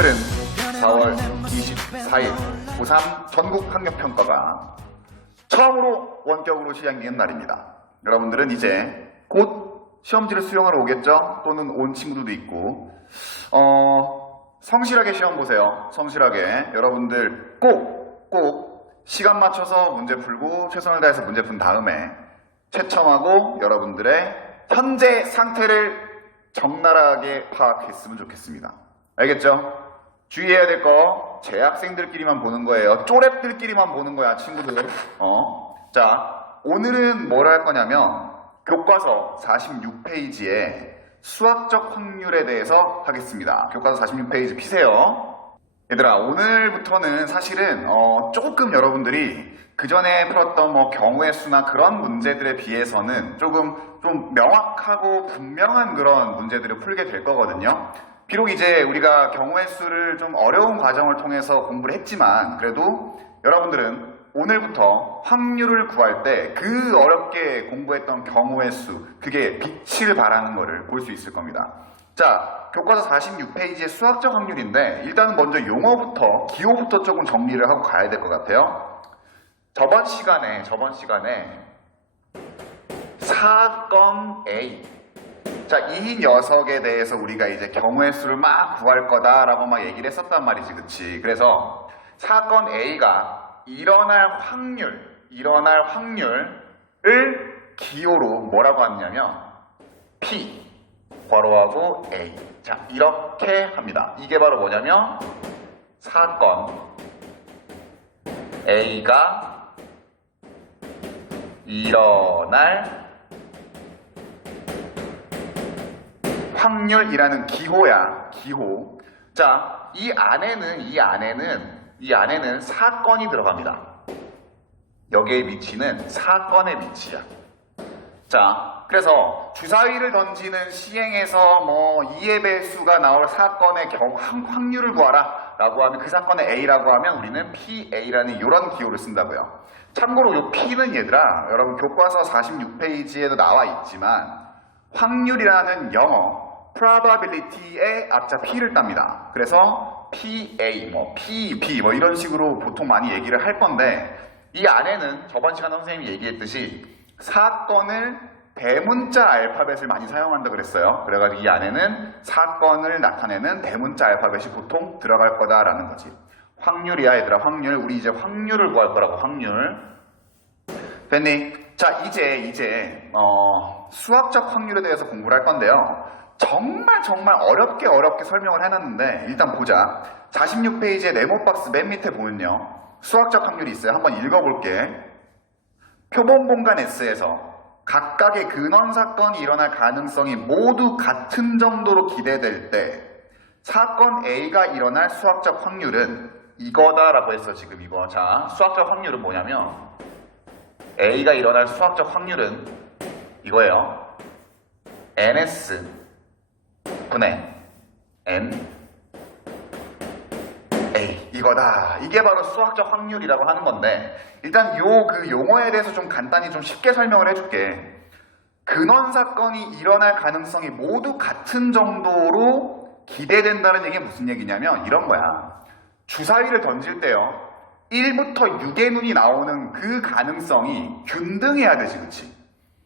오늘은 4월 24일 고3 전국 학력평가가 처음으로 원격으로 시작되는 날입니다. 여러분들은 이제 곧 시험지를 수용하러 오겠죠? 또는 온 친구들도 있고 성실하게 시험 보세요. 성실하게 여러분들 꼭 시간 맞춰서 문제 풀고 최선을 다해서 문제 푼 다음에 채점하고 여러분들의 현재 상태를 적나라하게 파악했으면 좋겠습니다. 알겠죠? 주의해야 될 거 재학생들끼리만 보는 거예요. 쪼랩들끼리만 보는 거야, 친구들. 자, 오늘은 뭘 할 거냐면 교과서 46페이지에 수학적 확률에 대해서 하겠습니다. 교과서 46페이지 피세요. 얘들아, 오늘부터는 사실은 조금 여러분들이 그 전에 풀었던 경우의 수나 그런 문제들에 비해서는 좀 명확하고 분명한 그런 문제들을 풀게 될 거거든요. 비록 이제 우리가 경우의 수를 좀 어려운 과정을 통해서 공부를 했지만 그래도 여러분들은 오늘부터 확률을 구할 때 그 어렵게 공부했던 경우의 수, 그게 빛을 발하는 거를 볼 수 있을 겁니다. 자, 교과서 46페이지의 수학적 확률인데 일단은 먼저 용어부터, 기호부터 조금 정리를 하고 가야 될 것 같아요. 저번 시간에 사건 A, 자, 이 녀석에 대해서 우리가 이제 경우의 수를 막 구할 거다라고 막 얘기를 했었단 말이지, 그치? 그래서 사건 A가 일어날 확률을 기호로 뭐라고 하냐면 P, 괄호하고 A. 자, 이렇게 합니다. 이게 바로 뭐냐면 사건 A가 일어날 확률이라는 기호야, 기호. 자, 이 안에는 사건이 들어갑니다. 여기에 위치는 사건의 위치야. 자, 그래서 주사위를 던지는 시행에서 2의 배수가 나올 사건의 확률을 구하라 라고 하면 그 사건의 A라고 하면 우리는 PA라는 이런 기호를 쓴다고요. 참고로 이 P는 얘들아, 여러분 교과서 46페이지에도 나와 있지만 확률이라는 영어 probability의 앞자 P를 땁니다. 그래서 PA, PB 이런 식으로 보통 많이 얘기를 할 건데 이 안에는 저번 시간에 선생님이 얘기했듯이 사건을 대문자 알파벳을 많이 사용한다 그랬어요. 그래가지고 이 안에는 사건을 나타내는 대문자 알파벳이 보통 들어갈 거다라는 거지. 확률이야 얘들아, 확률. 우리 이제 확률을 구할 거라고, 확률. 됐니? 자, 이제 수학적 확률에 대해서 공부를 할 건데요. 정말 어렵게 설명을 해놨는데 일단 보자. 46페이지의 네모박스 맨 밑에 보면요, 수학적 확률이 있어요. 한번 읽어볼게. 표본 공간 S에서 각각의 근원 사건이 일어날 가능성이 모두 같은 정도로 기대될 때 사건 A가 일어날 수학적 확률은 이거다라고 했어, 지금 이거. 자, 수학적 확률은 뭐냐면 A가 일어날 수학적 확률은 이거예요. NS 분의 N A, 이거다. 이게 바로 수학적 확률이라고 하는 건데 일단 그 용어에 대해서 좀 간단히 좀 쉽게 설명을 해줄게. 근원 사건이 일어날 가능성이 모두 같은 정도로 기대된다는 얘기는 무슨 얘기냐면 이런 거야. 주사위를 던질 때요, 1부터 6의 눈이 나오는 그 가능성이 균등해야 되지, 그치?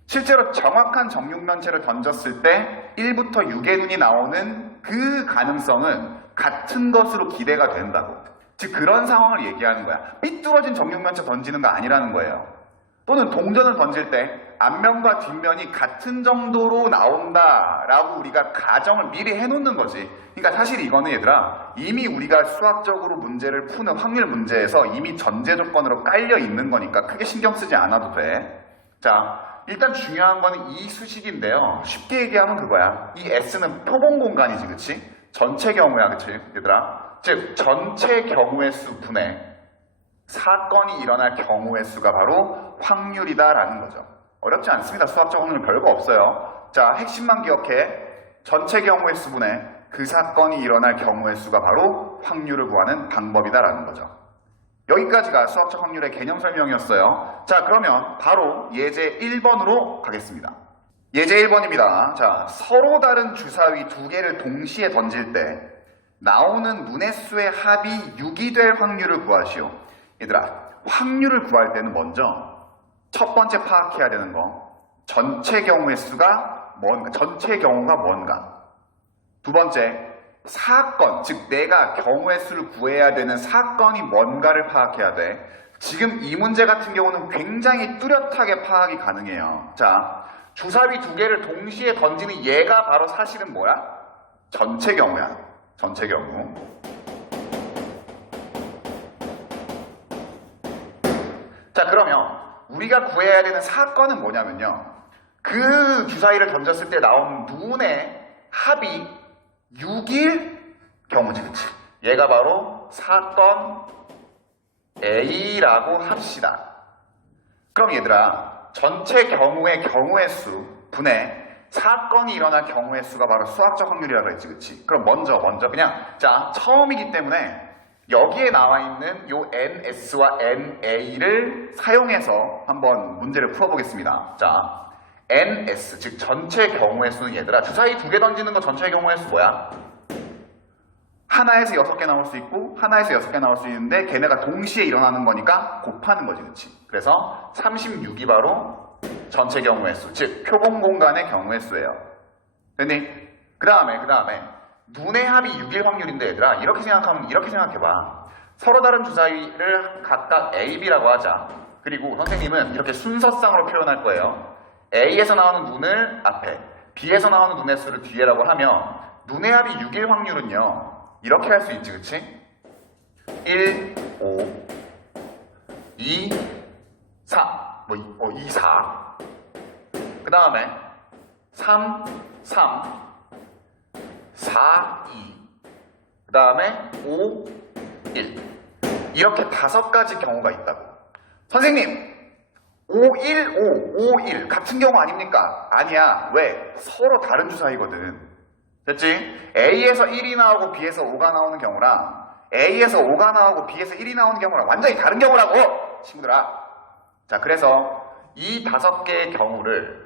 실제로 정확한 정육면체를 던졌을 때 1부터 6의 눈이 나오는 그 가능성은 같은 것으로 기대가 된다고. 즉 그런 상황을 얘기하는 거야. 삐뚤어진 정육면체 던지는 거 아니라는 거예요. 또는 동전을 던질 때 앞면과 뒷면이 같은 정도로 나온다라고 우리가 가정을 미리 해놓는 거지. 그러니까 사실 이거는 얘들아, 이미 우리가 수학적으로 문제를 푸는 확률 문제에서 이미 전제 조건으로 깔려 있는 거니까 크게 신경 쓰지 않아도 돼. 자, 일단 중요한 거는 이 수식인데요. 쉽게 얘기하면 그거야. 이 S는 표본 공간이지, 그치? 전체 경우야, 그치? 얘들아. 즉, 전체 경우의 수 분의 사건이 일어날 경우의 수가 바로 확률이다라는 거죠. 어렵지 않습니다. 수학적 확률은 별거 없어요. 자, 핵심만 기억해. 전체 경우의 수분의 그 사건이 일어날 경우의 수가 바로 확률을 구하는 방법이다라는 거죠. 여기까지가 수학적 확률의 개념 설명이었어요. 자, 그러면 바로 예제 1번으로 가겠습니다. 예제 1번입니다. 자, 서로 다른 주사위 두 개를 동시에 던질 때 나오는 문의 수의 합이 6이 될 확률을 구하시오. 얘들아, 확률을 구할 때는 먼저 첫 번째 파악해야 되는 거, 전체 경우의 수가 뭔가, 전체 경우가 뭔가. 두 번째, 사건, 즉 내가 경우의 수를 구해야 되는 사건이 뭔가를 파악해야 돼. 지금 이 문제 같은 경우는 굉장히 뚜렷하게 파악이 가능해요. 자, 주사위 두 개를 동시에 던지는 얘가 바로 사실은 뭐야? 전체 경우야. 전체 경우. 자, 그러면 우리가 구해야 되는 사건은 뭐냐면요. 그 주사위를 던졌을 때 나온 눈의 합이 6일 경우지, 그치? 얘가 바로 사건 A라고 합시다. 그럼 얘들아, 전체 경우의 수 분의 사건이 일어날 경우의 수가 바로 수학적 확률이라고 했지, 그치? 그럼 먼저 그냥, 자, 처음이기 때문에 여기에 나와 있는 요 NS와 NA를 사용해서 한번 문제를 풀어보겠습니다. 자, NS, 즉 전체 경우의 수는 얘들아, 주사위 두 개 던지는 거 전체 경우의 수 뭐야? 하나에서 6개 나올 수 있고 하나에서 6개 나올 수 있는데 걔네가 동시에 일어나는 거니까 곱하는 거지, 그치? 그래서 36이 바로 전체 경우의 수, 즉 표본 공간의 경우의 수예요. 됐니? 그 다음에 눈의 합이 6일 확률인데 얘들아, 이렇게 생각해봐. 서로 다른 주사위를 각각 A, B라고 하자. 그리고 선생님은 이렇게 순서상으로 표현할 거예요. A에서 나오는 눈을 앞에, B에서 나오는 눈의 수를 뒤에라고 하면 눈의 합이 6일 확률은요, 이렇게 할 수 있지, 그치? 1, 5, 2, 4, 2, 4. 그 다음에 3, 3, 4, 2. 그 다음에 5, 1. 이렇게 5가지 경우가 있다고. 선생님, 5, 1, 5, 5, 1 같은 경우 아닙니까? 아니야. 왜? 서로 다른 주사위거든. 됐지? A에서 1이 나오고 B에서 5가 나오는 경우랑 A에서 5가 나오고 B에서 1이 나오는 경우랑 완전히 다른 경우라고! 친구들아. 자, 그래서 이 5개의 경우를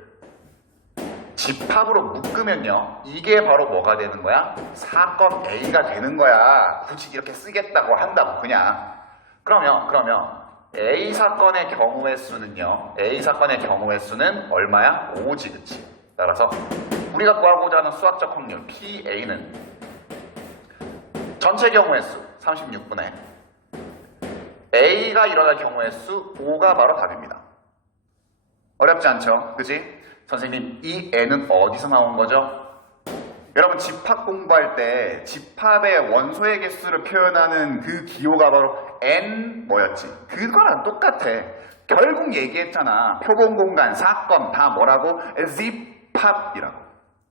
집합으로 묶으면요, 이게 바로 뭐가 되는 거야? 사건 A가 되는 거야. 굳이 이렇게 쓰겠다고 한다고 그냥. 그러면 A 사건의 경우의 수는요, A 사건의 경우의 수는 얼마야? 5지, 그치? 따라서 우리가 구하고자 하는 수학적 확률 PA는 전체 경우의 수 36분의 A가 일어날 경우의 수 5가 바로 답입니다. 어렵지 않죠? 그치? 선생님, 이 N은 어디서 나온 거죠? 여러분, 집합 공부할 때 집합의 원소의 개수를 표현하는 그 기호가 바로 N 뭐였지? 그거랑 똑같아. 결국 얘기했잖아. 표본 공간, 사건 다 뭐라고? 집합이라고.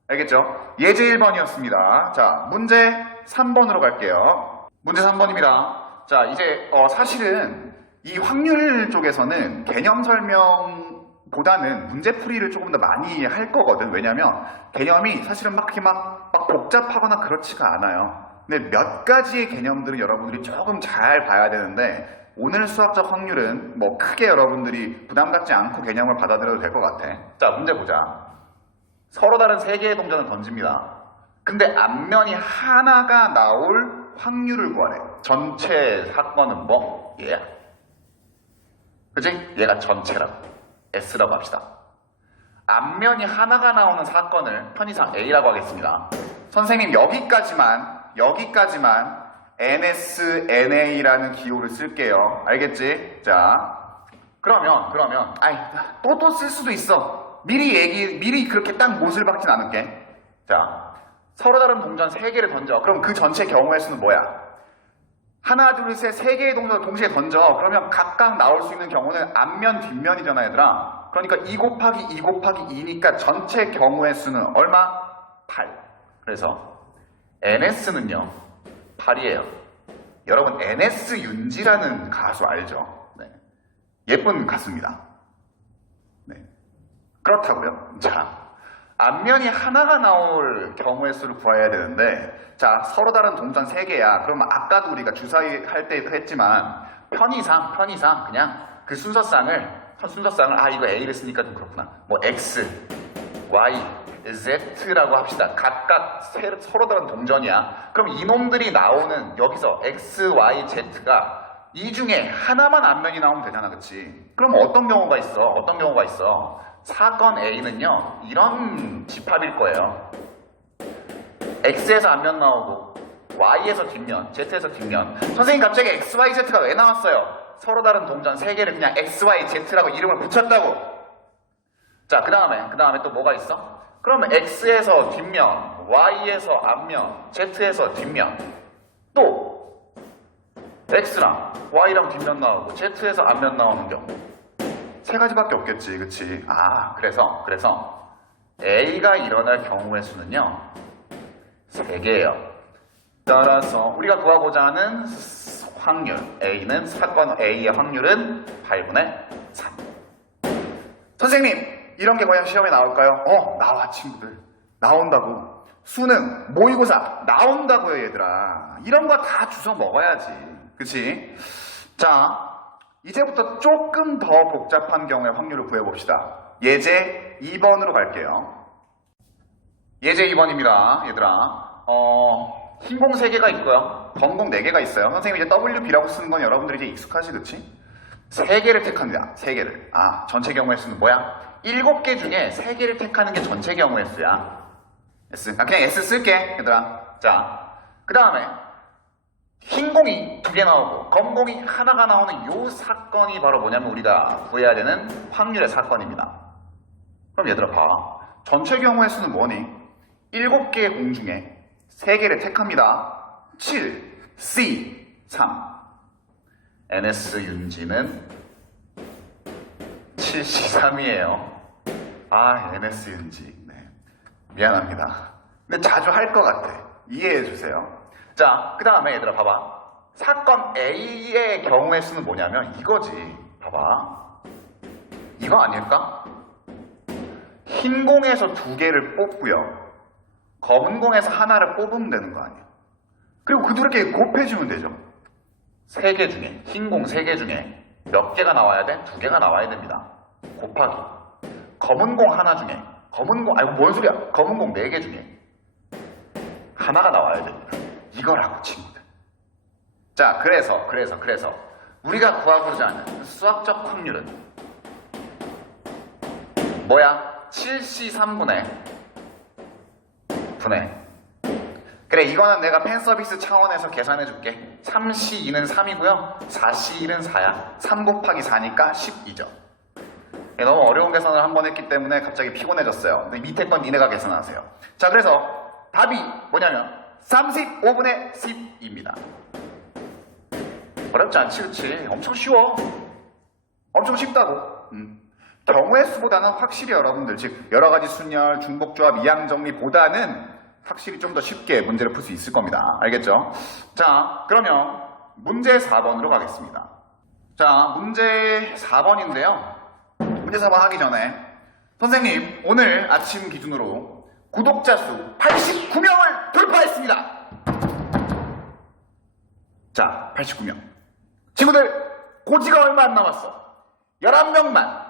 알겠죠? 예제 1번이었습니다. 자, 문제 3번으로 갈게요. 문제 3번입니다. 자, 이제 사실은 이 확률 쪽에서는 개념 설명보다는 문제풀이를 조금 더 많이 할 거거든. 왜냐면 개념이 사실은 막 이렇게 막 복잡하거나 그렇지가 않아요. 근데 몇 가지의 개념들은 여러분들이 조금 잘 봐야 되는데, 오늘 수학적 확률은 뭐 크게 여러분들이 부담 갖지 않고 개념을 받아들여도 될 것 같아. 자, 문제 보자. 서로 다른 3개의 동전을 던집니다. 근데 앞면이 하나가 나올 확률을 구하래. 전체 사건은 뭐? 얘야. 그치? 얘가 전체라고. S라고 합시다. 앞면이 하나가 나오는 사건을 편의상 A라고 하겠습니다. 선생님, 여기까지만 NS, NA라는 기호를 쓸게요. 알겠지? 자, 그러면 또 쓸 수도 있어. 미리 그렇게 딱 못을 박진 않을게. 자, 서로 다른 동전 3개를 던져. 그럼 그 전체 경우의 수는 뭐야? 하나, 둘, 셋, 3개의 동전을 동시에 던져. 그러면 각각 나올 수 있는 경우는 앞면, 뒷면이잖아, 얘들아. 그러니까 2 곱하기 2 곱하기 2니까 전체 경우의 수는 얼마? 8. 그래서 NS는요, 8이에요. 여러분, NS 윤지라는 가수 알죠? 네. 예쁜 가수입니다. 네. 그렇다고요. 자, 앞면이 하나가 나올 경우의 수를 구해야 되는데, 자, 서로 다른 동전 3개야. 그러면 아까도 우리가 주사위 할 때도 했지만 편의상 그냥 그 순서상을 이거 A를 쓰니까 좀 그렇구나. 뭐 X, Y Z라고 합시다. 각각 서로 다른 동전이야. 그럼 이놈들이 나오는 여기서 X, Y, Z가 이 중에 하나만 앞면이 나오면 되잖아, 그치? 그럼 어떤 경우가 있어? 어떤 경우가 있어? 사건 A는요, 이런 집합일 거예요. X에서 앞면 나오고, Y에서 뒷면, Z에서 뒷면. 선생님 갑자기 X, Y, Z가 왜 나왔어요? 서로 다른 동전 3개를 그냥 X, Y, Z라고 이름을 붙였다고. 자, 그 다음에 또 뭐가 있어? 그러면 X에서 뒷면, Y에서 앞면, Z에서 뒷면. 또 X랑 Y랑 뒷면 나오고 Z에서 앞면 나오는 경우 3가지밖에 없겠지, 그치? 아, 그래서 A가 일어날 경우의 수는요 3개예요. 따라서 우리가 구하고자 하는 확률 사건 A의 확률은 8분의 3. 선생님, 이런 게 과연 시험에 나올까요? 나와, 친구들. 나온다고. 수능, 모의고사 나온다고요, 얘들아. 이런 거 다 주워 먹어야지. 그치? 자, 이제부터 조금 더 복잡한 경우의 확률을 구해봅시다. 예제 2번으로 갈게요. 예제 2번입니다, 얘들아. 흰공 3개가 있고요. 검공 4개가 있어요. 선생님이 이제 WB라고 쓰는 건 여러분들이 이제 익숙하지, 그치? 3개를 택합니다. 3개를. 아, 전체 경우의 수는 뭐야? 7개 중에 3개를 택하는 게 전체 경우의 수야. S. 그냥 S 쓸게, 얘들아. 자, 그 다음에 흰 공이 2개 나오고 검 공이 하나가 나오는 요 사건이 바로 뭐냐면 우리가 구해야 되는 확률의 사건입니다. 그럼 얘들아 봐. 전체 경우의 수는 뭐니? 7개의 공 중에 3개를 택합니다. 7, C, 3. NS 윤지는 7C3이에요. 아, NS 윤지. 네. 미안합니다. 근데 자주 할 것 같아. 이해해주세요. 자, 그 다음에 얘들아 봐봐. 사건 A의 경우의 수는 뭐냐면 이거지. 봐봐. 이거 아닐까? 흰 공에서 2개를 뽑고요. 검은 공에서 하나를 뽑으면 되는 거 아니야. 그리고 그 두 개 곱해주면 되죠. 3개 중에, 흰 공 3개 중에 몇 개가 나와야 돼? 2개가 나와야 됩니다. 곱하기. 검은 공 하나 중에, 뭔 소리야? 검은 공 4개 중에 하나가 나와야 됩니다. 이거라고, 친구들. 자, 그래서 우리가 구하고자 하는 수학적 확률은 뭐야? 7C3분의 그래, 이거는 내가 팬 서비스 차원에서 계산해 줄게. 3C2는 3이고요 4C1은 4야. 3 곱하기 4니까 12죠. 너무 어려운 계산을 한 번 했기 때문에 갑자기 피곤해졌어요. 근데 밑에 건 니네가 계산하세요. 자, 그래서 답이 뭐냐면 35분의 10입니다. 어렵지 않지, 그치? 엄청 쉬워. 엄청 쉽다고. 경우의 수보다는 확실히 여러분들, 즉 여러가지 순열, 중복조합, 이항정리보다는 확실히 좀 더 쉽게 문제를 풀 수 있을 겁니다. 알겠죠? 자, 그러면 문제 4번으로 가겠습니다. 자, 문제 4번인데요. 문제 4번 하기 전에 선생님, 오늘 아침 기준으로 구독자 수 89명을 돌파했습니다. 자, 89명. 친구들, 고지가 얼마 안 남았어. 11명만.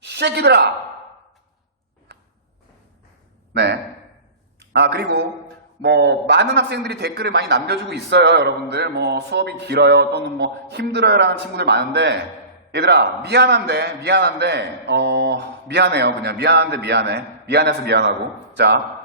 쉐기들아. 네. 아, 그리고 많은 학생들이 댓글을 많이 남겨주고 있어요, 여러분들. 수업이 길어요, 또는 힘들어요 라는 친구들 많은데, 얘들아, 미안해요. 그냥 미안해서 미안하고. 자,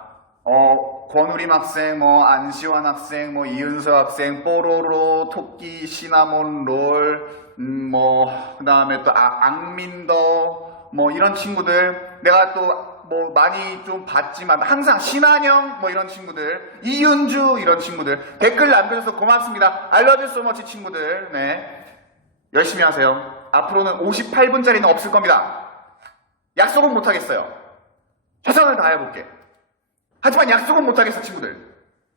권우림 학생, 안시환 학생, 이은서 학생, 뽀로로, 토끼, 시나몬 롤, 그 다음에 또 악민더, 이런 친구들, 내가 또 많이 좀 봤지만 항상 신한영 이런 친구들, 이윤주 이런 친구들 댓글 남겨줘서 고맙습니다. I love you so much 친구들. 네, 열심히 하세요. 앞으로는 58분짜리는 없을 겁니다. 약속은 못하겠어요. 최선을 다해볼게. 하지만 약속은 못하겠어, 친구들.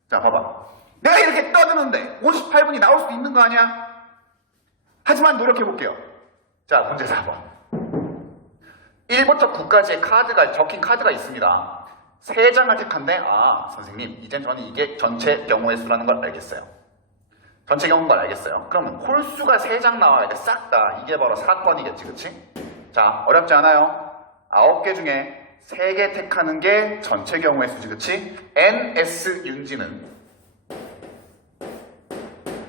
자, 봐봐. 내가 이렇게 떠드는데 58분이 나올 수도 있는 거 아니야? 하지만 노력해볼게요. 자, 문제 4번. 1부터 9까지의 적힌 카드가 있습니다. 3장을 택한데, 선생님, 이젠 저는 이게 전체 경우의 수라는 걸 알겠어요. 전체 경우인 걸 알겠어요. 그러면 홀수가 3장 나와야 돼. 싹 다. 이게 바로 사건이겠지, 그치? 자, 어렵지 않아요. 9개 중에 3개 택하는 게 전체 경우의 수지, 그치? NS 윤지는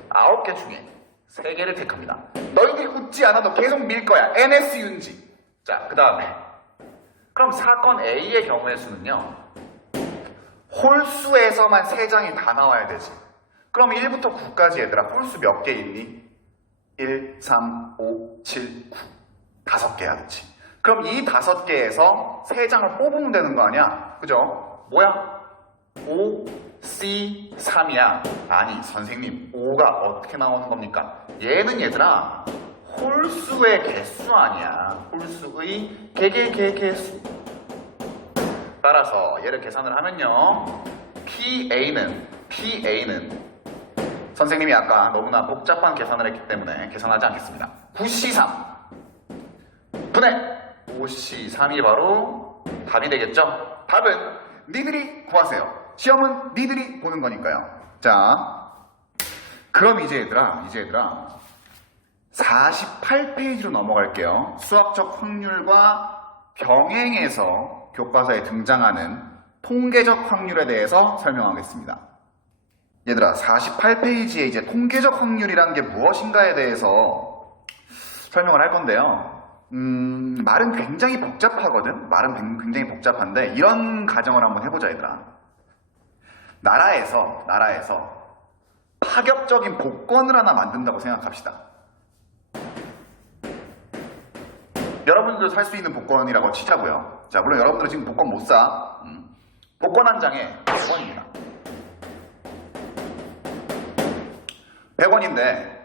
9개 중에 3개를 택합니다. 너희들이 웃지 않아도 계속 밀 거야. NS 윤지. 자, 그 다음에 그럼 사건 A의 경우의 수는요, 홀수에서만 3장이 다 나와야 되지. 그럼 1부터 9까지 얘들아 홀수 몇 개 있니? 1, 3, 5, 7, 9 5개야, 그치? 그럼 이 5개에서 3장을 뽑으면 되는 거 아니야? 그죠? 뭐야? 5, C, 3이야. 아니 선생님, 5가 어떻게 나오는 겁니까? 얘는 얘들아 홀수의 개수 아니야. 홀수의 개수. 따라서 얘를 계산을 하면요, PA는 선생님이 아까 너무나 복잡한 계산을 했기 때문에 계산하지 않겠습니다. 9C3 분의 5C3이 바로 답이 되겠죠? 답은 니들이 구하세요. 시험은 니들이 보는 거니까요. 자, 그럼 이제 얘들아 48페이지로 넘어갈게요. 수학적 확률과 병행해서 교과서에 등장하는 통계적 확률에 대해서 설명하겠습니다. 얘들아 48페이지에 이제 통계적 확률이라는 게 무엇인가에 대해서 설명을 할 건데요. 말은 굉장히 복잡하거든. 말은 굉장히 복잡한데 이런 가정을 한번 해보자 얘들아. 나라에서 파격적인 복권을 하나 만든다고 생각합시다. 여러분들도 살 수 있는 복권이라고 치자고요. 자, 물론 여러분들은 지금 복권 못 사. 복권 한 장에 100원입니다. 100원인데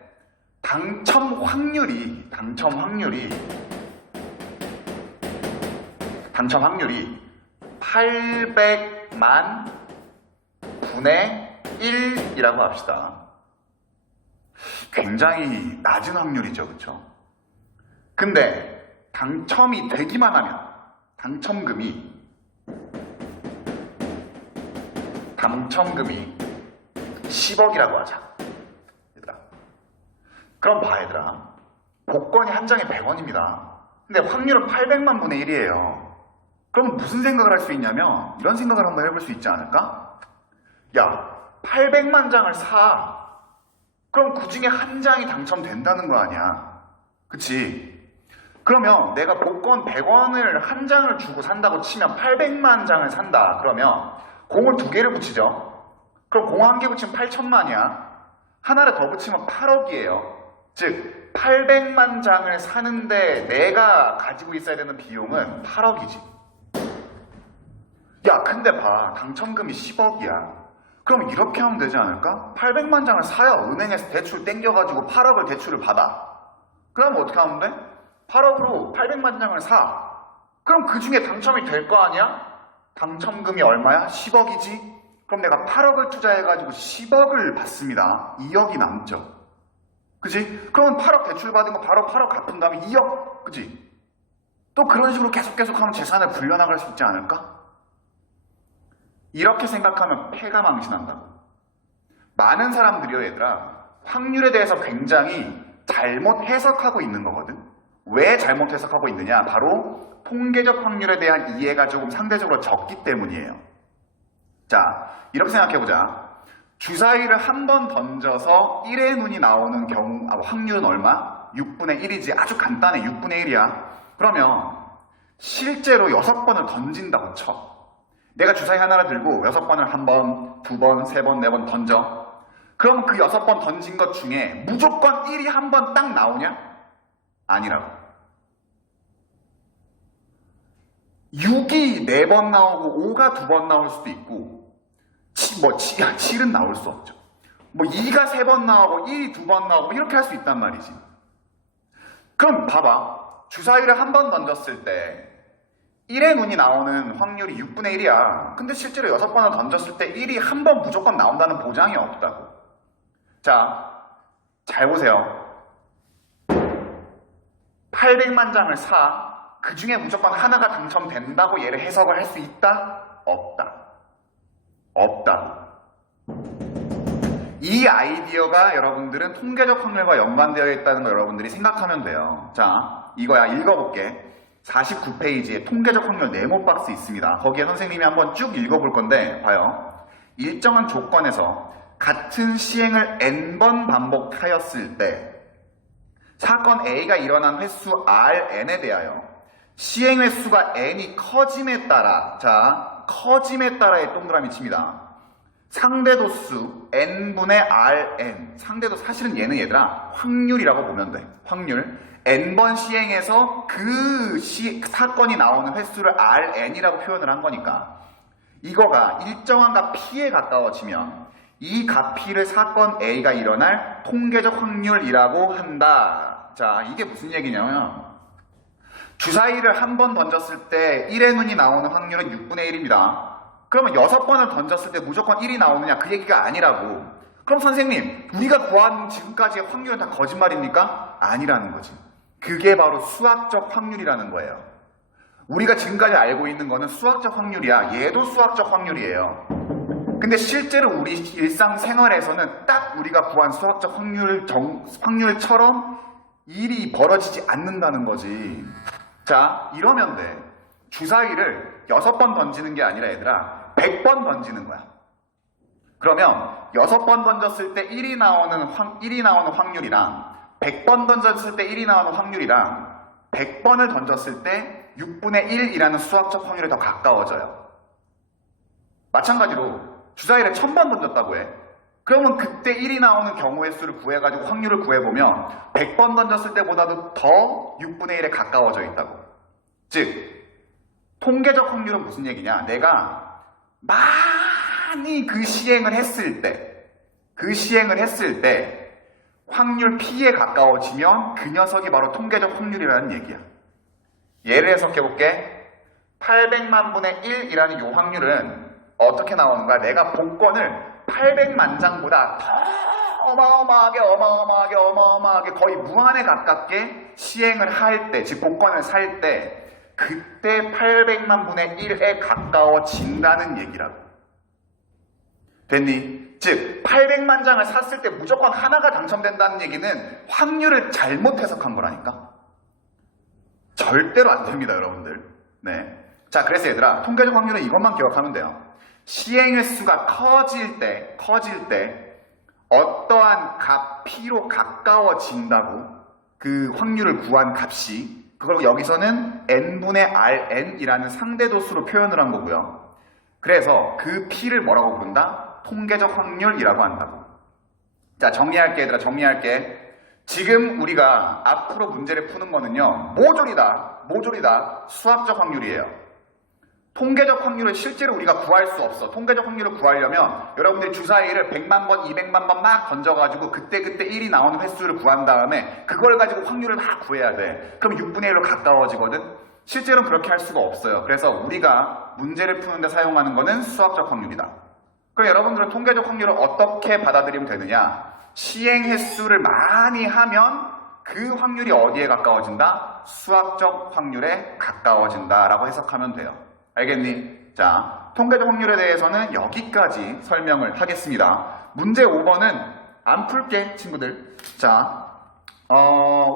당첨 확률이 800만 분의 1이라고 합시다. 굉장히 낮은 확률이죠, 그쵸? 근데 당첨이 되기만 하면 당첨금이 10억이라고 하자. 얘들아. 그럼 봐 얘들아. 복권이 한 장에 100원입니다. 근데 확률은 800만 분의 1이에요. 그럼 무슨 생각을 할 수 있냐면 이런 생각을 한번 해볼 수 있지 않을까? 야, 800만 장을 사. 그럼 그 중에 한 장이 당첨된다는 거 아니야. 그치? 그러면 내가 복권 100원을 한 장을 주고 산다고 치면 800만 장을 산다. 그러면 공을 2개를 붙이죠. 그럼 공 1개 붙이면 8천만이야. 하나를 더 붙이면 8억이에요. 즉 800만 장을 사는데 내가 가지고 있어야 되는 비용은 8억이지. 야, 근데 봐. 당첨금이 10억이야. 그럼 이렇게 하면 되지 않을까? 800만 장을 사야 은행에서 대출 땡겨가지고 8억을 대출을 받아. 그럼 어떻게 하면 돼? 8억으로 800만 장을 사. 그럼 그 중에 당첨이 될 거 아니야? 당첨금이 얼마야? 10억이지? 그럼 내가 8억을 투자해가지고 10억을 받습니다. 2억이 남죠. 그치? 그러면 8억 대출 받은 거 바로 8억 갚은 다음에 2억. 그치? 또 그런 식으로 계속 하면 재산을 불려나갈 수 있지 않을까? 이렇게 생각하면 패가 망신한다고. 많은 사람들이요 얘들아, 확률에 대해서 굉장히 잘못 해석하고 있는 거거든. 왜 잘못 해석하고 있느냐? 바로 통계적 확률에 대한 이해가 조금 상대적으로 적기 때문이에요. 자, 이렇게 생각해보자. 주사위를 한 번 던져서 1의 눈이 나오는 경우 확률은 얼마? 6분의 1이지. 아주 간단해. 6분의 1이야. 그러면 실제로 6번을 던진다고 쳐. 내가 주사위 하나를 들고 6번을 1번, 2번, 3번, 4번 던져. 그럼 그 6번 던진 것 중에 무조건 1이 한 번 딱 나오냐? 아니라고. 6이 4번 나오고 5가 2번 나올 수도 있고 7은 나올 수 없죠. 2가 3번 나오고 1이 2번 나오고 이렇게 할 수 있단 말이지. 그럼 봐봐. 주사위를 한 번 던졌을 때 1의 눈이 나오는 확률이 6분의 1이야. 근데 실제로 6번을 던졌을 때 1이 한 번 무조건 나온다는 보장이 없다고. 자, 잘 보세요. 800만 장을 사. 그 중에 무조건 하나가 당첨된다고 얘를 해석을 할 수 있다? 없다. 없다고. 이 아이디어가 여러분들은 통계적 확률과 연관되어 있다는 걸 여러분들이 생각하면 돼요. 자, 이거야. 읽어볼게. 49페이지에 통계적 확률 네모 박스 있습니다. 거기에 선생님이 한번 쭉 읽어볼 건데 봐요. 일정한 조건에서 같은 시행을 n번 반복하였을 때 사건 A가 일어난 횟수 Rn에 대하여 시행 횟수가 n이 커짐에 따라, 자, 커짐에 따라의 동그라미 칩니다. 상대도수 n분의 Rn, 상대도 사실은 얘는 얘들아 확률이라고 보면 돼. 확률. n번 시행해서 그 사건이 나오는 횟수를 Rn이라고 표현을 한 거니까 이거가 일정한 값 P에 가까워지면 이 값 P를 사건 A가 일어날 통계적 확률이라고 한다. 자, 이게 무슨 얘기냐면 주사위를 한 번 던졌을 때 1의 눈이 나오는 확률은 6분의 1입니다. 그러면 6번을 던졌을 때 무조건 1이 나오느냐? 그 얘기가 아니라고. 그럼 선생님, 우리가 구한 지금까지의 확률은 다 거짓말입니까? 아니라는 거지. 그게 바로 수학적 확률이라는 거예요. 우리가 지금까지 알고 있는 거는 수학적 확률이야. 얘도 수학적 확률이에요. 근데 실제로 우리 일상생활에서는 딱 우리가 구한 수학적 확률처럼 일이 벌어지지 않는다는 거지. 자, 이러면 돼. 주사위를 6번 던지는 게 아니라 얘들아 100번 던지는 거야. 그러면 6번 던졌을 때 1이 나오는 확률이랑 100번 던졌을 때 1이 나오는 확률이랑 100번을 던졌을 때 6분의 1이라는 수학적 확률이 더 가까워져요. 마찬가지로 주사위를 1000번 던졌다고 해. 그러면 그때 1이 나오는 경우의 수를 구해가지고 확률을 구해보면 100번 던졌을 때보다도 더 6분의 1에 가까워져 있다고. 즉 통계적 확률은 무슨 얘기냐? 내가 많이 그 시행을 했을 때 확률 P에 가까워지면 그 녀석이 바로 통계적 확률이라는 얘기야. 예를 해석해볼게. 800만 분의 1이라는 이 확률은 어떻게 나오는가? 내가 복권을 800만 장보다 더 어마어마하게 거의 무한에 가깝게 시행을 할 때, 즉 복권을 살 때 그때 800만 분의 1에 가까워진다는 얘기라고. 됐니? 즉 800만 장을 샀을 때 무조건 하나가 당첨된다는 얘기는 확률을 잘못 해석한 거라니까. 절대로 안 됩니다, 여러분들. 네. 자, 그래서 얘들아, 통계적 확률은 이것만 기억하면 돼요. 시행 횟수가 커질 때 어떠한 값 P로 가까워진다고, 그 확률을 구한 값이, 그걸 여기서는 n분의 Rn이라는 상대도수로 표현을 한 거고요. 그래서 그 P를 뭐라고 부른다? 통계적 확률이라고 한다고. 자, 정리할게 얘들아, 정리할게. 지금 우리가 앞으로 문제를 푸는 거는요, 모조리다 수학적 확률이에요. 통계적 확률을 실제로 우리가 구할 수 없어. 통계적 확률을 구하려면 여러분들이 주사위를 100만 번, 200만 번 막 던져가지고 그때 1이 나오는 횟수를 구한 다음에 그걸 가지고 확률을 막 구해야 돼. 그럼 6분의 1로 가까워지거든. 실제로는 그렇게 할 수가 없어요. 그래서 우리가 문제를 푸는데 사용하는 거는 수학적 확률이다. 그럼 여러분들은 통계적 확률을 어떻게 받아들이면 되느냐? 시행 횟수를 많이 하면 그 확률이 어디에 가까워진다? 수학적 확률에 가까워진다라고 해석하면 돼요. 알겠니? 자, 통계적 확률에 대해서는 여기까지 설명을 하겠습니다. 문제 5번은 안 풀게, 친구들. 자,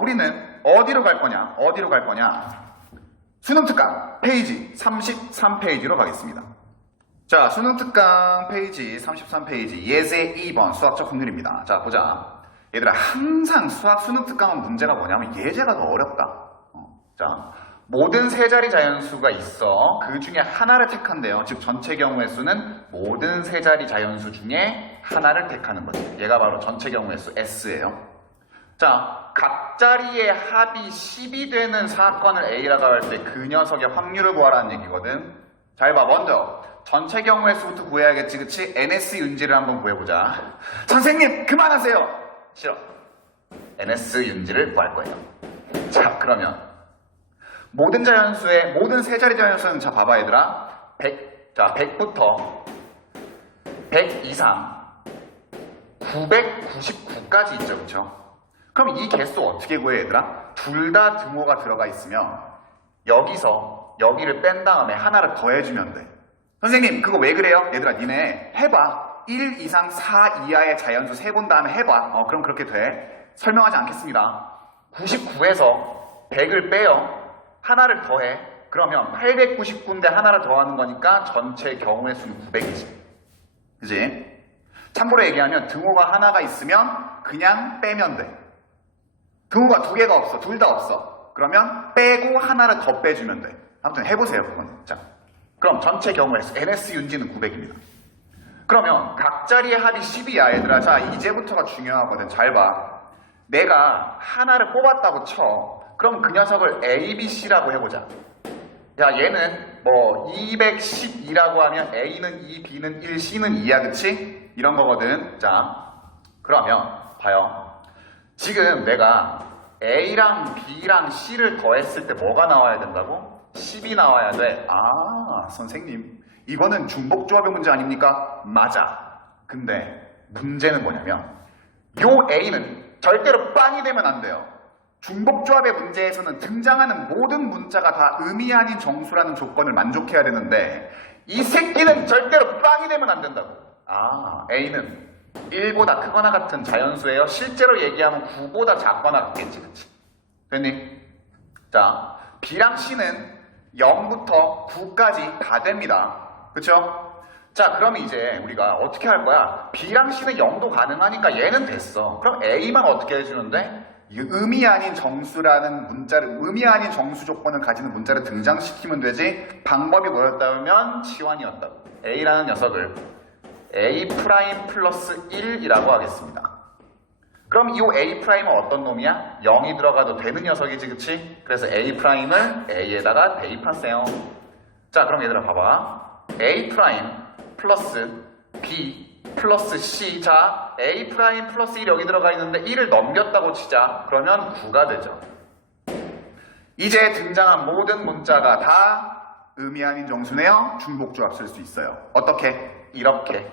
우리는 어디로 갈 거냐? 수능 특강 페이지 33페이지로 가겠습니다. 자, 수능 특강 페이지 33페이지 예제 2번 수학적 확률입니다. 자, 보자. 얘들아, 항상 수능 특강은 문제가 뭐냐면 예제가 더 어렵다. 자, 모든 세 자리 자연수가 있어. 그 중에 하나를 택한대요. 즉 전체 경우의 수는 모든 세 자리 자연수 중에 하나를 택하는 거지. 얘가 바로 전체 경우의 수 S예요. 자, 각 자리의 합이 10이 되는 사건을 A라고 할 때 그 녀석의 확률을 구하라는 얘기거든. 잘 봐. 먼저 전체 경우의 수부터 구해야겠지, 그치? NS 윤지를 한번 구해보자. 선생님 그만하세요. 싫어. NS 윤지를 구할 거예요. 자, 그러면 모든 세 자리 자연수는, 자, 봐봐, 얘들아. 100부터 100 이상 999까지 있죠, 그쵸? 그럼 이 개수 어떻게 구해, 얘들아? 둘 다 등호가 들어가 있으면 여기서 여기를 뺀 다음에 하나를 더해주면 돼. 선생님, 그거 왜 그래요? 얘들아, 니네 해봐. 1 이상 4 이하의 자연수 세본 다음에 해봐. 그럼 그렇게 돼. 설명하지 않겠습니다. 99에서 100을 빼요. 하나를 더해. 그러면 899인데 하나를 더하는 거니까 전체 경우의 수는 900이지. 그지? 참고로 얘기하면 등호가 하나가 있으면 그냥 빼면 돼. 등호가 두 개가 없어. 둘 다 없어. 그러면 빼고 하나를 더 빼주면 돼. 아무튼 해보세요, 그건. 자, 그럼 전체 경우의 수 NS 윤지는 900입니다. 그러면 각 자리의 합이 10이야, 얘들아. 자, 이제부터가 중요하거든. 잘 봐. 내가 하나를 뽑았다고 쳐. 그럼 그 녀석을 A, B, C라고 해보자. 야, 얘는 뭐 212라고 하면 A는 2, B는 1, C는 2야, 그치? 이런 거거든. 자, 그러면 봐요. 지금 내가 A랑 B랑 C를 더했을 때 뭐가 나와야 된다고? 10이 나와야 돼. 아, 선생님. 이거는 중복조합의 문제 아닙니까? 맞아. 근데 문제는 뭐냐면 요 A는 절대로 빵이 되면 안 돼요. 중복조합의 문제에서는 등장하는 모든 문자가 다 의미 아닌 정수라는 조건을 만족해야 되는데 이 새끼는 절대로 빵이 되면 안 된다고. 아, A는 1보다 크거나 같은 자연수예요. 실제로 얘기하면 9보다 작거나 같겠지, 그치? 됐니? 자, B랑 C는 0부터 9까지 다 됩니다. 그쵸? 자, 그럼 이제 우리가 어떻게 할 거야? B랑 C는 0도 가능하니까 얘는 됐어. 그럼 A만 어떻게 해주는데? 의미 아닌 정수라는 문자를, 의미 아닌 정수 조건을 가지는 문자를 등장시키면 되지. 방법이 뭐였다면 치환이었다고. A라는 녀석을 A' 플러스 1이라고 하겠습니다. 그럼 이 A'은 어떤 놈이야? 0이 들어가도 되는 녀석이지, 그치? 그래서 A'을 A에다가 대입하세요. 자, 그럼 얘들아 봐봐. A' 플러스 B 플러스 C. 자, A' 플러스 1 여기 들어가 있는데 1을 넘겼다고 치자. 그러면 9가 되죠. 이제 등장한 모든 문자가 다 의미 아닌 정수네요. 중복조합 쓸 수 있어요. 어떻게? 이렇게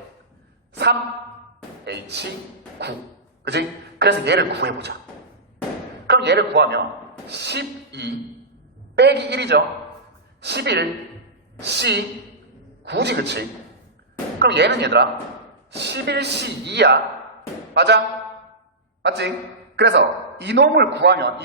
3H9. 그치? 그래서 얘를 구해보자. 그럼 얘를 구하면 12 빼기 1이죠. 11 C 9지, 그치? 그럼 얘는 얘들아 11C2야. 맞아? 맞지? 그래서 이놈을 구하면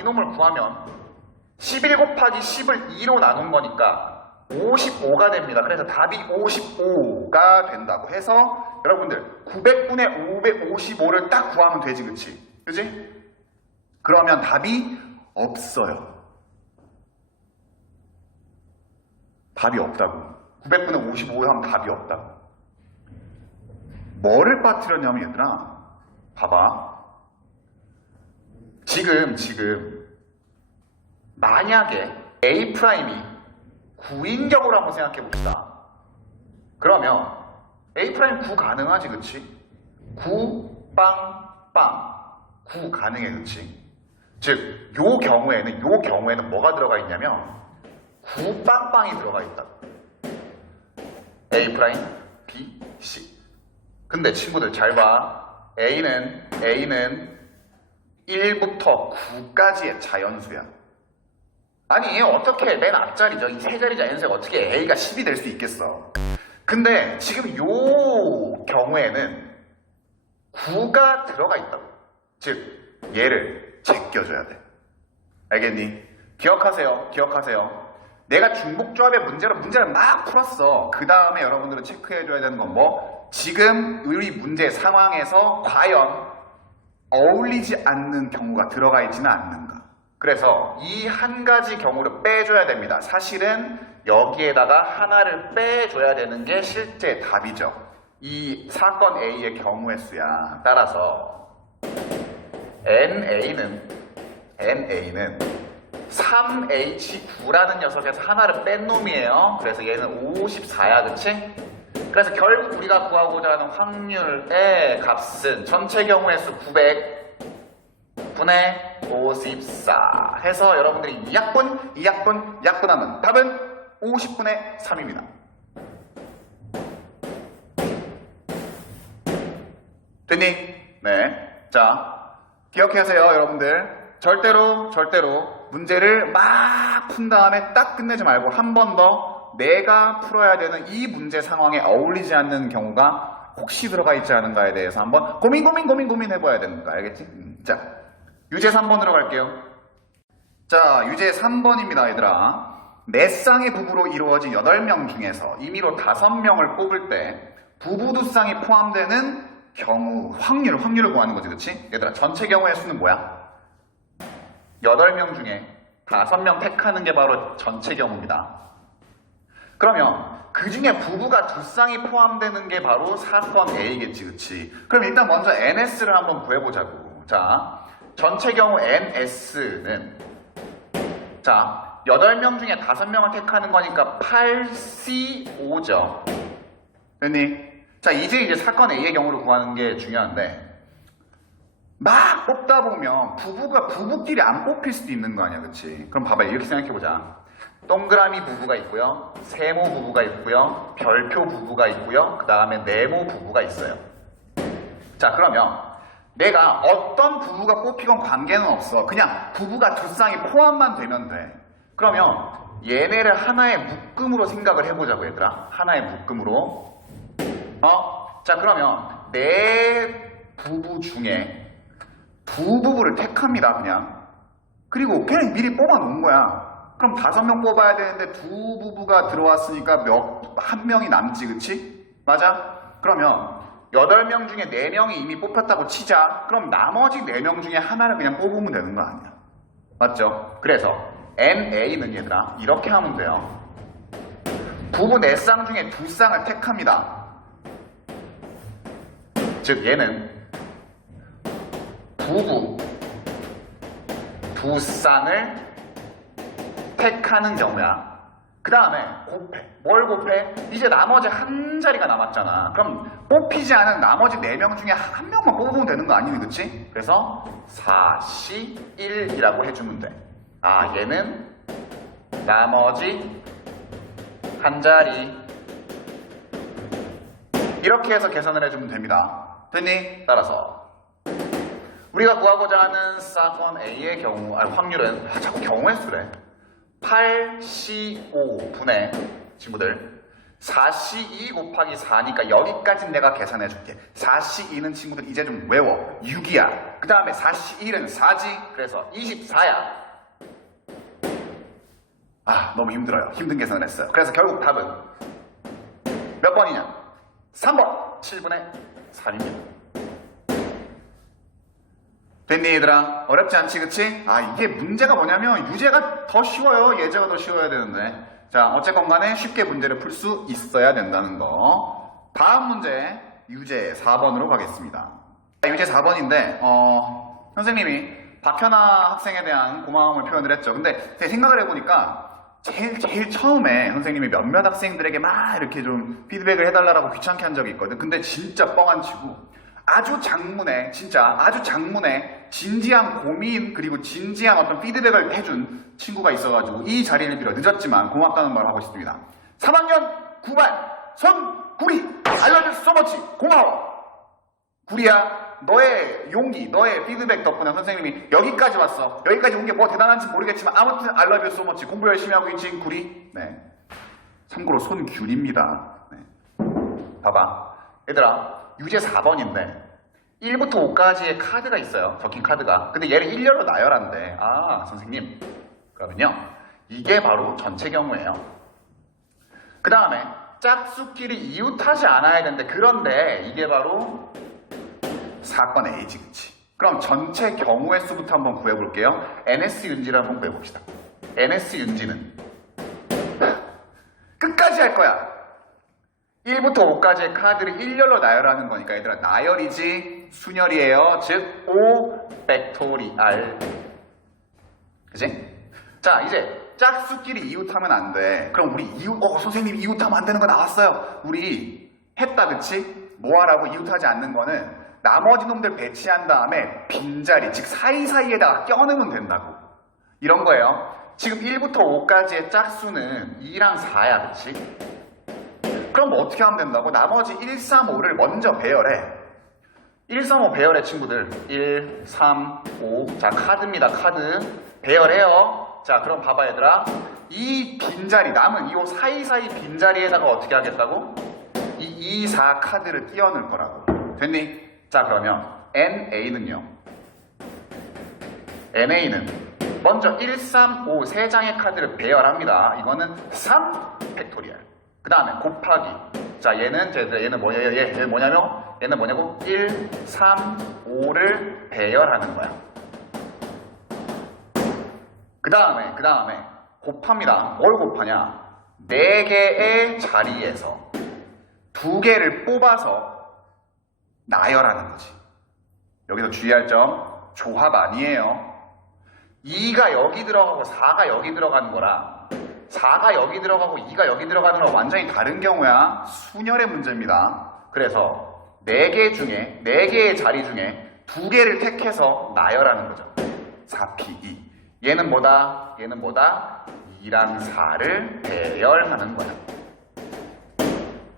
11 곱하기 10을 2로 나눈 거니까 55가 됩니다. 그래서 답이 55가 된다고 해서 여러분들 900분의 555를 딱 구하면 되지, 그치? 그치? 그러면 답이 없어요. 답이 없다고. 900분의 55 하면 답이 없다고. 뭐를 빠뜨렸냐면 얘들아, 봐봐. 지금 만약에 A'이 9인격으로 한번 생각해 봅시다. 그러면 A' 9 가능하지, 그치? 9 빵빵 9 가능해, 그치? 즉, 요 경우에는 뭐가 들어가 있냐면 9 빵빵이 들어가 있다. A', B, C. 근데 친구들 잘 봐. A는 1부터 9까지의 자연수야. 아니, 어떻게 맨 앞자리죠. 이 세 자리 자연수가 어떻게 A가 10이 될 수 있겠어. 근데 지금 요 경우에는 9가 들어가 있다고. 즉, 얘를 제껴줘야 돼. 알겠니? 기억하세요. 내가 중복조합의 문제를 막 풀었어. 그 다음에 여러분들은 체크해줘야 되는 건 뭐? 지금 우리 문제 상황에서 과연 어울리지 않는 경우가 들어가 있지는 않는가. 그래서 이 한 가지 경우를 빼줘야 됩니다. 사실은 여기에다가 하나를 빼줘야 되는 게 실제 답이죠. 이 사건 A의 경우의 수야. 따라서 NA는 3H9라는 녀석에서 하나를 뺀 놈이에요. 그래서 얘는 54야, 그치? 그래서 결국 우리가 구하고자 하는 확률의 값은 전체 경우의 수 900분의 54 해서 여러분들이 2약분하면 답은 50분의 3입니다. 됐니? 네. 자, 기억하세요, 여러분들. 절대로 문제를 막 푼 다음에 딱 끝내지 말고 한 번 더 내가 풀어야 되는 이 문제 상황에 어울리지 않는 경우가 혹시 들어가 있지 않은가에 대해서 한번 고민해봐야 되는 거 알겠지? 자, 유제 3번으로 갈게요. 자, 유제 3번입니다, 얘들아. 4쌍의 부부로 이루어진 8명 중에서 임의로 5명을 뽑을 때 부부 2쌍이 포함되는 경우, 확률을 구하는 거지, 그치? 얘들아, 전체 경우의 수는 뭐야? 8명 중에 5명 택하는 게 바로 전체 경우입니다. 그러면 그 중에 부부가 2쌍이 포함되는 게 바로 사건 A겠지, 그치? 그럼 일단 먼저 NS를 한번 구해보자고. 자, 전체 경우 NS는, 자, 8명 중에 5명을 택하는 거니까 8C5죠. 됐니? 자, 이제 사건 A의 경우를 구하는 게 중요한데, 막 뽑다 보면 부부끼리 안 뽑힐 수도 있는 거 아니야, 그치? 그럼 봐봐, 이렇게 생각해보자. 동그라미 부부가 있고요, 세모 부부가 있고요, 별표 부부가 있고요, 그 다음에 네모 부부가 있어요. 자, 그러면 내가 어떤 부부가 뽑히건 관계는 없어. 그냥 부부가 2쌍이 포함만 되면 돼. 그러면 얘네를 하나의 묶음으로 생각을 해보자고, 얘들아. 하나의 묶음으로. 자, 그러면 내 부부 중에 두 부부를 택합니다, 그냥. 그리고 그냥 미리 뽑아 놓은 거야. 그럼 5명 뽑아야 되는데 두 부부가 들어왔으니까 한 명이 남지, 그치? 맞아? 그러면 8명 중에 4명이 이미 뽑혔다고 치자. 그럼 나머지 4명 중에 하나를 그냥 뽑으면 되는 거 아니야? 맞죠? 그래서 NA는 얘들아, 이렇게 하면 돼요. 부부 4쌍 중에 2쌍을 택합니다. 즉 얘는 부부 2쌍을 택하는 경우야. 그 다음에 곱해. 뭘 곱해? 이제 나머지 한 자리가 남았잖아. 그럼 뽑히지 않은 나머지 4명 중에 한 명만 뽑으면 되는 거 아니니, 그치? 그래서 4C1이라고 해주면 돼. 아, 얘는 나머지 한 자리. 이렇게 해서 계산을 해주면 됩니다. 됐니? 따라서 우리가 구하고자 하는 사건 A의 경우, 확률은, 자꾸 경우의 수래. 8C5분의 친구들 4C2 곱하기 4니까 여기까지는 내가 계산해 줄게. 4C2는 친구들 이제 좀 외워. 6이야. 그 다음에 4C1은 4지. 그래서 24야. 아, 너무 힘들어요. 힘든 계산을 했어요. 그래서 결국 답은 몇 번이냐? 3번 7분의 3입니다. 됐니, 얘들아? 어렵지 않지, 그치? 아, 이게 문제가 뭐냐면 유제가 더 쉬워요. 예제가 더 쉬워야 되는데. 자, 어쨌건 간에 쉽게 문제를 풀 수 있어야 된다는 거. 다음 문제, 유제 4번으로 가겠습니다. 유제 4번인데 선생님이 박현아 학생에 대한 고마움을 표현을 했죠. 근데 제가 생각을 해보니까 제일 처음에 선생님이 몇몇 학생들에게 막 이렇게 좀 피드백을 해달라고 귀찮게 한 적이 있거든. 근데 진짜 뻥 안 치고 아주 장문에 진지한 고민 그리고 진지한 어떤 피드백을 해준 친구가 있어가지고 이 자리를 빌어 늦었지만 고맙다는 말을 하고 싶습니다. 3학년 9반 손구리 I love you so much. 고마워. 구리야, 너의 용기, 너의 피드백 덕분에 선생님이 여기까지 왔어. 여기까지 온 게 뭐 대단한지 모르겠지만 아무튼 I love you so much. 공부 열심히 하고 있지, 구리? 네. 참고로 손균입니다. 네. 봐봐. 얘들아, 유제 4번인데 1부터 5까지의 카드가 있어요. 적힌 카드가. 근데 얘를 일렬로 나열한대. 아, 선생님. 그러면요. 이게 바로 전체 경우예요. 그 다음에 짝수끼리 이웃하지 않아야 되는데 그런데 이게 바로 사건 A지, 그치? 그럼 전체 경우의 수부터 한번 구해볼게요. NS 윤지를 한번 구해봅시다. NS 윤지는 끝까지 할 거야. 1부터 5까지의 카드를 일렬로 나열하는 거니까 얘들아 나열이지 순열이에요. 즉 O 팩토리알. 그치? 자, 이제 짝수끼리 이웃하면 안 돼. 그럼 우리 선생님 이웃하면 안 되는 거 나왔어요. 우리 했다, 그치? 뭐 하라고? 이웃하지 않는 거는 나머지 놈들 배치한 다음에 빈자리, 즉 사이사이에다가 껴넣으면 된다고. 이런 거예요. 지금 1부터 5까지의 짝수는 2랑 4야, 그치? 그럼 뭐 어떻게 하면 된다고? 나머지 1, 3, 5를 먼저 배열해. 1, 3, 5 배열해, 친구들. 1, 3, 5. 자, 카드입니다, 카드. 배열해요. 자, 그럼 봐봐, 얘들아. 이 빈자리, 남은 이 사이사이 빈자리에다가 어떻게 하겠다고? 이 2, 4 카드를 끼워 넣을 거라고. 됐니? 자, 그러면 NA는요. NA는 먼저 1, 3, 5 세 장의 카드를 배열합니다. 이거는 3 팩토리얼. 그 다음에 곱하기. 자, 얘는 뭐예요? 얘는 뭐냐면, 얘는 뭐냐고? 1, 3, 5를 배열하는 거야. 그 다음에 곱합니다. 뭘 곱하냐? 4개의 자리에서 2개를 뽑아서 나열하는 거지. 여기서 주의할 점, 조합 아니에요. 2가 여기 들어가고 4가 여기 들어가는 거랑 4가 여기 들어가고 2가 여기 들어가는 거랑 완전히 다른 경우야. 순열의 문제입니다. 그래서 4개의 자리 중에 2개를 택해서 나열하는 거죠. 4P2. 얘는 뭐다? 2랑 4를 배열하는 거야.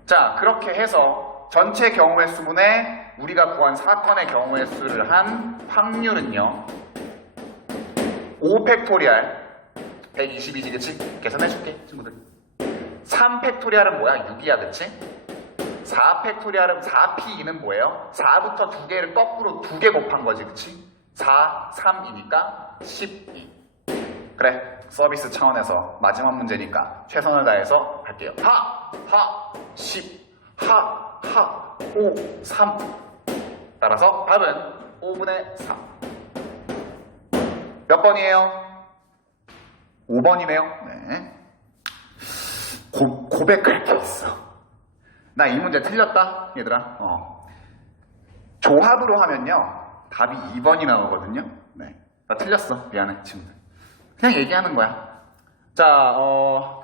자, 그렇게 해서 전체 경우의 수분에 우리가 구한 사건의 경우의 수를 한 확률은요. 5 팩토리얼 122지, 그치? 계산해줄게, 친구들. 3 팩토리얼은 뭐야? 6이야, 그치? 4 팩토리얼은 4P2는 뭐예요? 4부터 2개를 거꾸로 2개 곱한 거지, 그치? 4, 3이니까 12. 그래, 서비스 차원에서 마지막 문제니까 최선을 다해서 할게요. 하, 10, 하, 5, 3. 따라서 답은 5분의 3. 몇 번이에요? 5번이네요. 네. 고백할 게 있어. 나 이 문제 틀렸다, 얘들아. 조합으로 하면요, 답이 2번이 나오거든요. 네. 나 틀렸어. 미안해, 친구들. 그냥 얘기하는 거야. 자,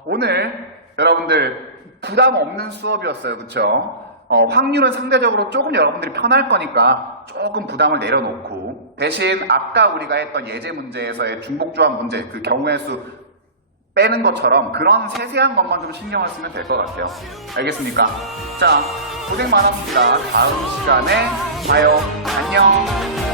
오늘 여러분들 부담 없는 수업이었어요. 그쵸? 확률은 상대적으로 조금 여러분들이 편할 거니까 조금 부담을 내려놓고, 대신 아까 우리가 했던 예제 문제에서의 중복조합 문제, 그 경우의 수 빼는 것처럼 그런 세세한 것만 좀 신경을 쓰면 될 것 같아요. 알겠습니까? 자, 고생 많았습니다. 다음 시간에 봐요. 안녕.